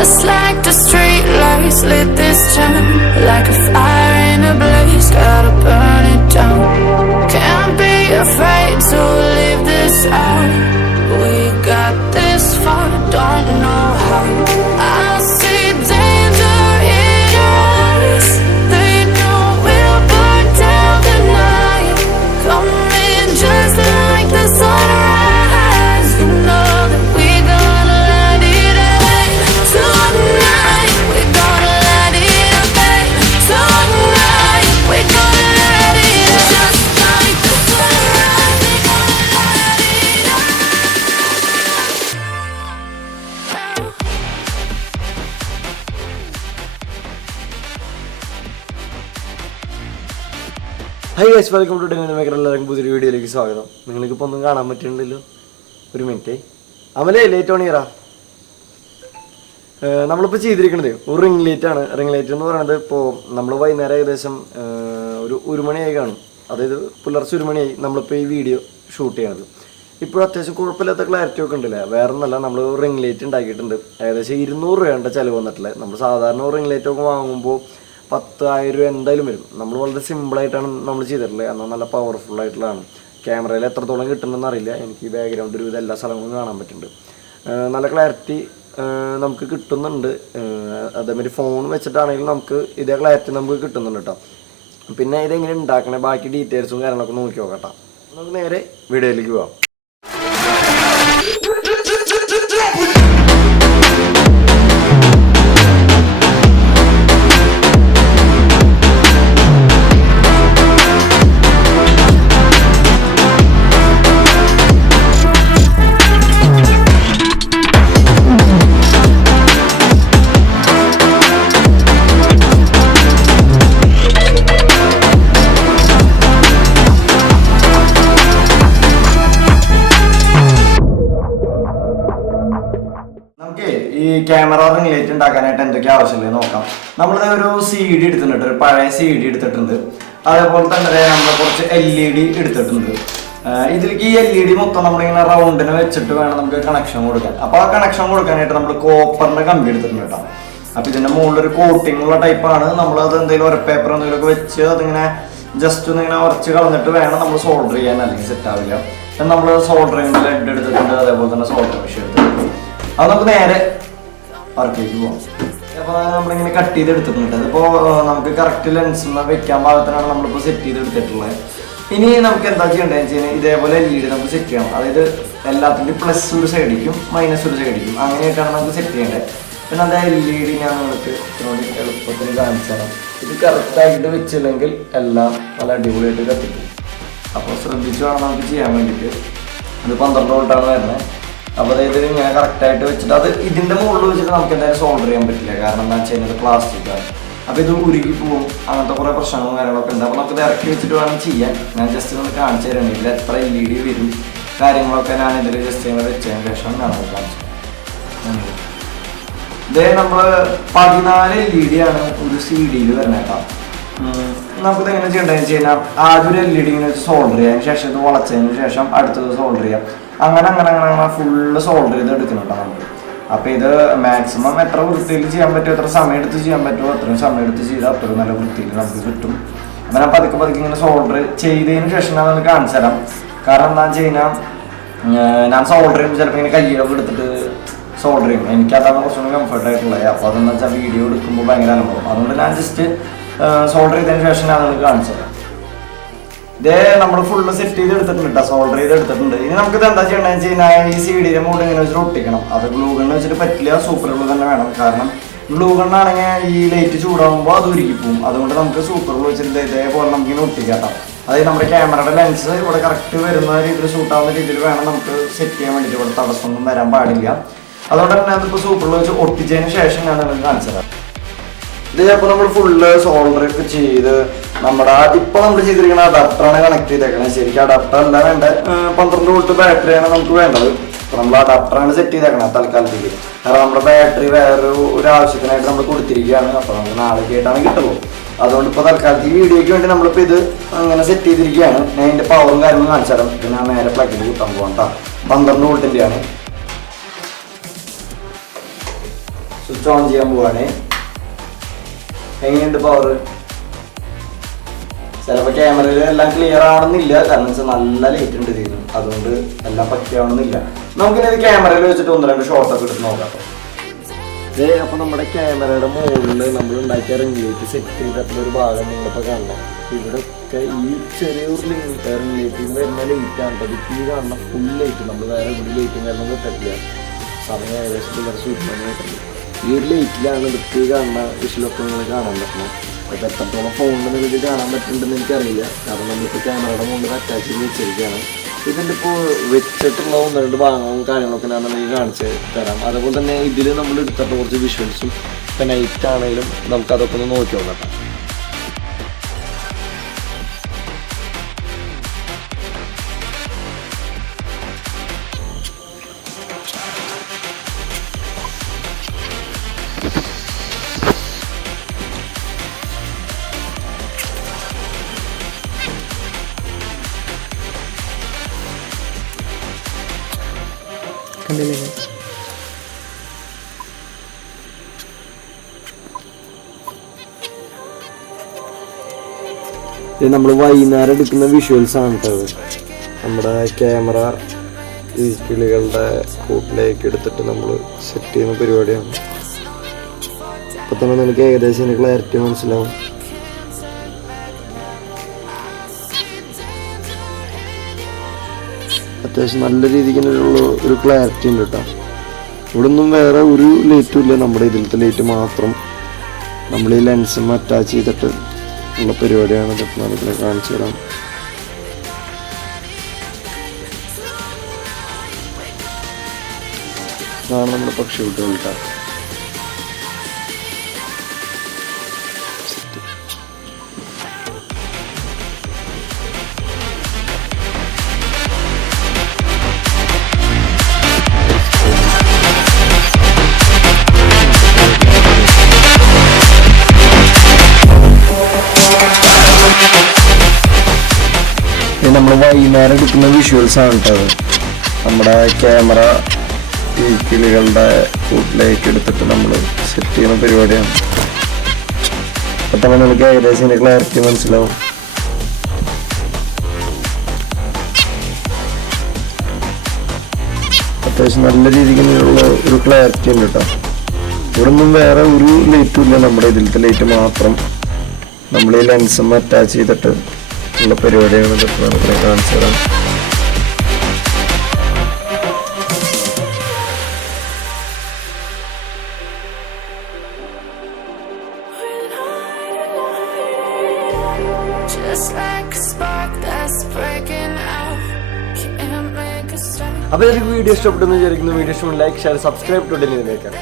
Just like the street lights lit this town, like a fire in a blaze, gotta burn it down. Can't be afraid to leave this out. We got this far, don't know how. I see danger in your eyes. They know we'll burn down the night. Coming just like the sunrise. You know that we're gonna light it up tonight. We're gonna light it up tonight. We're gonna light it up just like the sunrise. We're gonna light it up. Hi guys, welcome to ഡെങ്ങ maker. എല്ലാവർക്കും പുതിയൊരു വീഡിയോയിലേക്ക് സ്വാഗതം. നിങ്ങൾക്കിപ്പോൾ ഒന്നും കാണാൻ പറ്റുന്നുണ്ടല്ലോ. ഒരു minute, അമലേ late ഓണിയറാ. നമ്മളിപ്പോൾ ചെയ്തിരിക്കുന്നത് ഒരു റിംഗ് ലൈറ്റ് ആണ്. റിംഗ് ലൈറ്റ് എന്ന് പറയുന്നത് ഇപ്പോൾ നമ്മൾ വൈകുന്നേരം ഏകദേശം ഒരു മണിയായി കാണും. അതായത് പുലർച്ചെ 1 മണിയായി നമ്മളിപ്പോൾ ഈ വീഡിയോ ഷൂട്ട് ചെയ്യണത്. ഇപ്പോൾ അത്യാവശ്യം കുഴപ്പമില്ലാത്ത ക്ലാരിറ്റി ഒക്കെ ഉണ്ടല്ലേ. വേറെ ഒന്നല്ല, നമ്മൾ റിംഗ് ലൈറ്റ് ഉണ്ടാക്കിയിട്ടുണ്ട്. ഏകദേശം 200 രൂപയുടെ ചിലവ് വന്നിട്ടില്ല. നമ്മൾ സാധാരണ റിംഗ് ലൈറ്റ് ഒക്കെ വാങ്ങുമ്പോൾ 10,000 രൂപ എന്തായാലും വരും. നമ്മൾ വളരെ സിമ്പിളായിട്ടാണ് നമ്മൾ ചെയ്തിട്ടുള്ളത്. എന്നാൽ നല്ല പവർഫുൾ ആയിട്ടുള്ളതാണ്. ക്യാമറയിൽ എത്രത്തോളം കിട്ടുന്നതെന്ന് അറിയില്ല. എനിക്ക് ഈ ബാക്ക്ഗ്രൗണ്ട് ഒരു എല്ലാ സ്ഥലങ്ങളും കാണാൻ പറ്റുന്നുണ്ട്. നല്ല ക്ലാരിറ്റി നമുക്ക് കിട്ടുന്നുണ്ട്. അതേമാതിരി ഫോൺ വെച്ചിട്ടാണെങ്കിലും നമുക്ക് ഇതേ ക്ലാരിറ്റി നമുക്ക് കിട്ടുന്നുണ്ട് കേട്ടോ. പിന്നെ ഇതെങ്ങനെ ഉണ്ടാക്കണേ, ബാക്കി ഡീറ്റെയിൽസും കാര്യങ്ങളൊക്കെ നോക്കി നോക്കാം. നമുക്ക് നേരെ വീഡിയോയിലേക്ക് പോകാം. ഈ ക്യാമറ റിംഗ് ലൈറ്റ് ഉണ്ടാക്കാനായിട്ട് എന്തൊക്കെ ആവശ്യമില്ലേ നോക്കാം. നമ്മളിത് ഒരു CD എടുത്തിട്ടുണ്ട്, ഒരു പഴയ CD എടുത്തിട്ടുണ്ട്. അതേപോലെ തന്നെ നമ്മൾ കുറച്ച് LED എടുത്തിട്ടുണ്ട്. ഇതിലേക്ക് ഈ LED മൊത്തം നമ്മളിങ്ങനെ റൗണ്ടിന് വെച്ചിട്ട് വേണം നമുക്ക് കണക്ഷൻ കൊടുക്കാൻ. അപ്പോൾ ആ കണക്ഷൻ കൊടുക്കാനായിട്ട് നമ്മൾ കോപ്പറിന്റെ കമ്പി എടുത്തിട്ടുണ്ട് കേട്ടോ. അപ്പോൾ ഇതിന്റെ മുകളിലൊരു കോട്ടിംഗ് ഉള്ള ടൈപ്പാണ്. നമ്മളത് എന്തെങ്കിലും ഒരു പേപ്പർ എന്തെങ്കിലുമൊക്കെ വെച്ച് അതിങ്ങനെ ജസ്റ്റ് ഒന്നിങ്ങനെ ഉറച്ച് കളഞ്ഞിട്ട് വേണം നമ്മൾ സോൾഡർ ചെയ്യാൻ, അല്ലെങ്കിൽ സെറ്റ് ആവില്ല. നമ്മൾ സോൾഡറിങ് ലെഡ് എടുത്തിട്ടുണ്ട്, അതേപോലെ തന്നെ സോൾഡർ മെഷീൻ എടുത്തിട്ടുണ്ട്. അത് നമുക്ക് നേരെ വർക്കിലേക്ക് പോകാം. അപ്പോൾ നമ്മളിങ്ങനെ കട്ട് ചെയ്ത് എടുത്തിട്ടുണ്ട്. അതിപ്പോൾ നമുക്ക് കറക്റ്റ് ലെൻസ് വെക്കാൻ പാകത്തിനാണ് നമ്മളിപ്പോൾ സെറ്റ് ചെയ്ത് എടുത്തിട്ടുള്ളത്. ഇനി നമുക്ക് എന്താ ചെയ്യേണ്ടതെന്ന് വെച്ച് കഴിഞ്ഞാൽ ഇതേപോലെ LED നമുക്ക് സെറ്റ് ചെയ്യണം. അതായത് എല്ലാത്തിൻ്റെയും പ്ലസ് ഒരു സൈഡിക്കും മൈനസ് ഒരു സൈഡിക്കും അങ്ങനെയായിട്ടാണ് നമുക്ക് സെറ്റ് ചെയ്യേണ്ടത്. പിന്നെ അത് LED ഞാൻ നിങ്ങൾക്ക് ഇതിനോട് എളുപ്പത്തിൽ കാണിച്ചു തരാം. ഇത് കറക്റ്റായിട്ട് വെച്ചില്ലെങ്കിൽ എല്ലാം നല്ല അടിപൊളിയായിട്ട് കത്തിക്കും. അപ്പോൾ ശ്രദ്ധിച്ച് വേണം നമുക്ക് ചെയ്യാൻ വേണ്ടിയിട്ട്. അത് 12 വോൾട്ടാണ് വരുന്നത്. അപ്പോൾ അതായത് ഇങ്ങനെ കറക്റ്റായിട്ട് വെച്ചിട്ട് അത് ഇതിൻ്റെ മുകളിൽ വെച്ചിട്ട് നമുക്ക് എന്തായാലും സോൾഡർ ചെയ്യാൻ പറ്റില്ല. കാരണം എന്താ വെച്ച് കഴിഞ്ഞാൽ പ്ലാസ്റ്റിക്കാണ്. അപ്പോൾ ഇത് ഉരുകി പോവും, അങ്ങനത്തെ കുറേ പ്രശ്നങ്ങളും കാര്യങ്ങളൊക്കെ ഉണ്ട്. അപ്പോൾ നമുക്ക് ഇറക്കി വെച്ചിട്ട് വേണം ചെയ്യാൻ. ഞാൻ ജസ്റ്റ് ഒന്ന് കാണിച്ചു തരാണ്. ഇതിൽ എത്ര LED വരും കാര്യങ്ങളൊക്കെ ഞാൻ ഇതിൽ ജസ്റ്റ് ഇങ്ങനെ വെച്ചതിന് ശേഷം ഞാൻ കാണിച്ചു. ഇതേ നമ്മൾ 14 LED ആണ് ഒരു CD-യിൽ വരുന്നേക്കാം. നമുക്കിത് എങ്ങനെ ചെയ്യേണ്ടതെന്ന് വെച്ച് കഴിഞ്ഞാൽ ആദ്യം ഒരു LED ഇങ്ങനെ വെച്ച് സോൾഡർ ചെയ്യാം. അതിന് ശേഷം ഇത് വളച്ചതിന് ശേഷം അടുത്തത് സോൾഡർ ചെയ്യാം. അങ്ങനെ ഫുള്ള് സോൾഡർ ചെയ്ത് എടുക്കുന്നുണ്ടോ നമുക്ക്. അപ്പോൾ ഇത് മാക്സിമം എത്ര വൃത്തിയിൽ ചെയ്യാൻ പറ്റുമോ, എത്ര സമയം എടുത്ത് ചെയ്യാൻ പറ്റുമോ അത്രയും സമയം എടുത്ത് ചെയ്താൽ അത്രയും നല്ല വൃത്തിയിൽ നമുക്ക് കിട്ടും. അപ്പോൾ ഞാൻ പതുക്കെ ഇങ്ങനെ സോൾഡർ ചെയ്തതിന് ശേഷം ഞാൻ നമുക്ക് കാണിച്ചു തരാം. കാരണം എന്താണെന്ന് വെച്ച് കഴിഞ്ഞാൽ ഞാൻ സോൾഡർ ചെയ്യുമ്പോൾ ചിലപ്പോൾ ഇങ്ങനെ കയ്യിലൊക്കെ എടുത്തിട്ട് സോൾഡർ ചെയ്യും. എനിക്കതാണ് കുറച്ചുകൂടി കംഫർട്ടായിട്ടുള്ളത്. അപ്പോൾ അതെന്ന് വെച്ചാൽ വീഡിയോ എടുക്കുമ്പോൾ ഭയങ്കര അനുഭവം. അതുകൊണ്ട് ഞാൻ ജസ്റ്റ് സോൾഡർ ചെയ്തതിന് ശേഷം ഞാൻ നിങ്ങൾക്ക് കാണിച്ചു തരാം. ഇതേ നമ്മൾ ഫുള്ള് സെറ്റ് ചെയ്ത് എടുത്തിട്ടുണ്ട് കേട്ടോ, സോൾഡർ ചെയ്ത് എടുത്തിട്ടുണ്ട്. ഇനി നമുക്കിത് എന്താ ചെയ്യണമെന്ന് വെച്ച് കഴിഞ്ഞാൽ ഈ CD-യുടെ മുകളിൽ ഇങ്ങനെ വെച്ചിട്ട് ഒട്ടിക്കണം. അത് ഗ്ലൂ ഗണ്ണ് വെച്ചിട്ട് പറ്റില്ല, സൂപ്പർ ഗ്ലൂ തന്നെ വേണം. കാരണം ഗ്ലൂ ഗണ്ണാണെങ്കിൽ ഈ ലൈറ്റ് ചൂടാകുമ്പോൾ അത് ഉരുക്കി പോകും. അതുകൊണ്ട് നമുക്ക് സൂപ്പർ ഗ്ലൂ വെച്ചിട്ട് ഇതേപോലെ നമുക്കിങ്ങനെ ഒട്ടിക്കാം. അതായത് നമ്മുടെ ക്യാമറയുടെ ലെൻസ് ഇവിടെ കറക്റ്റ് വരുന്ന രീതിയിൽ ഷൂട്ടാവുന്ന രീതിയിൽ വേണം നമുക്ക് സെറ്റ് ചെയ്യാൻ വേണ്ടിയിട്ട്. ഇവിടെ തടസ്സമൊന്നും വരാൻ പാടില്ല. അതുകൊണ്ട് തന്നെ അതിപ്പോൾ സൂപ്പർ ഗ്ലൂ വെച്ച് ഒട്ടിച്ചതിന് ശേഷം ഞാൻ നിങ്ങൾക്ക് കാണിച്ചു തരാം. ഇത് ചിലപ്പോൾ നമ്മൾ ഫുള്ള് സോൾഡർ ഒക്കെ ചെയ്ത് നമ്മുടെ ഇപ്പോൾ നമ്മൾ ചെയ്തിരിക്കുന്ന അഡാപ്റ്ററാണ് കണക്ട് ചെയ്തേക്കണത്. ശരിക്കും അഡാപ്റ്റർ അല്ല വേണ്ടത്, 12 വോൾട്ട് ബാറ്ററിയാണ് നമുക്ക് വേണ്ടത്. അപ്പോൾ നമ്മൾ അഡാപ്റ്ററാണ് സെറ്റ് ചെയ്തേക്കണത് തൽക്കാലത്തേക്ക്. കാരണം നമ്മുടെ ബാറ്ററി വേറൊരു ആവശ്യത്തിനായിട്ട് നമ്മൾ കൊടുത്തിരിക്കുകയാണ്. അപ്പോൾ നമുക്ക് നാളേക്കായിട്ടാണ് കിട്ടുള്ളൂ. അതുകൊണ്ട് ഇപ്പോൾ തൽക്കാലത്തേക്ക് വീഡിയോയ്ക്ക് വേണ്ടി നമ്മളിപ്പോൾ ഇത് അങ്ങനെ സെറ്റ് ചെയ്തിരിക്കുകയാണ്. ഞാൻ ഇതിൻ്റെ പവറും കാര്യങ്ങളും കാണിച്ചു തരാം. പിന്നെ ഞാൻ നേരെ പ്ലഗിൽ കുത്താൻ പോകാം കേട്ടോ. 12 വോൾട്ടിൻ്റെയാണ്. സ്വിച്ച് ഓൺ ചെയ്യാൻ പോവാണേ. എങ്ങനെയുണ്ട് പവർ? ചിലപ്പോൾ ക്യാമറയിൽ എല്ലാം ക്ലിയർ ആവണമെന്നില്ല, കാരണം വെച്ചാൽ നല്ല ലൈറ്റ് ഉണ്ട് ഇതിന്, അതുകൊണ്ട് എല്ലാം പറ്റിയാവണമെന്നില്ല. നമുക്കിനി ഇത് ക്യാമറയിൽ വെച്ചിട്ട് 1-2 ഷോട്ടൊക്കെ എടുത്ത് നോക്കാം. അപ്പോൾ നമ്മുടെ ക്യാമറയുടെ മുകളിൽ നമ്മൾ ഉണ്ടാക്കിയ റിംഗ് ലൈറ്റ് സെറ്റ് ചെയ്തിട്ടുള്ള ഒരു ഭാഗം നിങ്ങളിപ്പോൾ കാണണം. ഇവിടെയൊക്കെ ഈ ചെറിയൊരു റിംഗ് ലൈറ്റിൽ വരുന്ന ലൈറ്റാണ് കേട്ടോ. ഈ കാണുന്ന ഫുൾ ലൈറ്റ്, നമ്മൾ വേറെ ഇവിടെ ലൈറ്റും കാരണം കിട്ടില്ല. സമയം ഏകദേശം കുറച്ച് സൂപ്പറാണ് കിട്ടുന്നത്. ഈ ഒരു ലൈറ്റിലാണ് ഇതൊക്കെ കാണുന്ന വിഷലൊക്കെ നിങ്ങൾ കാണാൻ പറ്റുന്നത്. അപ്പോൾ എത്രത്തോളം ഫോണിൽ നിങ്ങൾക്ക് കാണാൻ പറ്റുന്നുണ്ടെന്ന് എനിക്കറിയില്ല, കാരണം നമ്മളിപ്പോൾ ക്യാമറയുടെ മുകളിൽ അറ്റാച്ച് ചെയ്ത് വെച്ചിരിക്കുകയാണ്. ഇതിൻ്റെ ഇപ്പോൾ വെച്ചിട്ടുള്ള 1-2 ഭാഗങ്ങളും കാര്യങ്ങളൊക്കെ ഞാൻ നിങ്ങൾക്ക് കാണിച്ച് തരാം. അതുപോലെ തന്നെ ഇതിൽ നമ്മൾ എടുത്തിട്ട് കുറച്ച് വിഷ്വൽസും ഇപ്പം നൈറ്റ് ആണെങ്കിലും നമുക്കതൊക്കെ ഒന്ന് നോക്കി നോക്കാം. ഇത് നമ്മൾ വൈകുന്നേരം എടുക്കുന്ന വിഷ്വൽസ് ആണ് കേട്ടോ. നമ്മുടെ ക്യാമറ ഈ കിളികളുടെ കൂട്ടിലേക്ക് എടുത്തിട്ട് നമ്മൾ സെറ്റ് ചെയ്യുന്ന പരിപാടിയാണ്. അപ്പോൾ തന്നെ നമുക്ക് ഏകദേശം ഇതിന് ക്ലാരിറ്റി മനസ്സിലാവും. അത്യാവശ്യം നല്ല രീതിക്ക് ഒരു ക്ലാരിറ്റി ഉണ്ട് കേട്ടോ. ഇവിടെ ഒന്നും വേറെ ഒരു ലൈറ്റും ഇല്ല, നമ്മുടെ ഇതിലത്തെ ലൈറ്റ് മാത്രം. നമ്മൾ ഈ ലെൻസും അറ്റാച്ച് ചെയ്തിട്ട് ഉള്ള പരിപാടിയാണ്. ഇതൊക്കെ നമുക്കിവിടെ കാണിച്ചു തരാം. ഇതാണ് നമ്മുടെ പക്ഷി കുട്ടികൾ കേട്ടോ. നമ്മൾ വൈകുന്നേരം എടുക്കുന്ന വിഷ്വൽസ് ആണ് കേട്ടത്. നമ്മുടെ ക്യാമറ ഈ കിളികളുടെ കൂട്ടിലേക്ക് എടുത്തിട്ട് നമ്മൾ സെറ്റ് ചെയ്യുന്ന പരിപാടിയാണ്. അപ്പം തന്നെ നമുക്ക് ഏകദേശം ഇതിൻ്റെ ക്ലാരിറ്റി മനസ്സിലാവും. അത്യാവശ്യം നല്ല രീതിക്കുള്ള ഒരു ക്ലാരിറ്റി ഉണ്ട് കേട്ടോ. ഇവിടെ ഒന്നും വേറെ ഒരു ലൈറ്റും ഇല്ല, നമ്മുടെ ഇതിലത്തെ ലൈറ്റ് മാത്രം. നമ്മൾ ഈ ലെൻസും അറ്റാച്ച് ചെയ്തിട്ട് ഉള്ള പരിപാടിയാണ്. ഇതൊക്കെ നമുക്കിവിടെ കാണിച്ചു തരാം. അപ്പോൾ എനിക്ക് വീഡിയോ ഇഷ്ടപ്പെട്ടെന്ന് വിചാരിക്കുന്നു. വീഡിയോ ഇഷ്ടം ലൈക്ക് ഷെയർ സബ്സ്ക്രൈബ് ടു ഡെലിവറിയേക്കാം.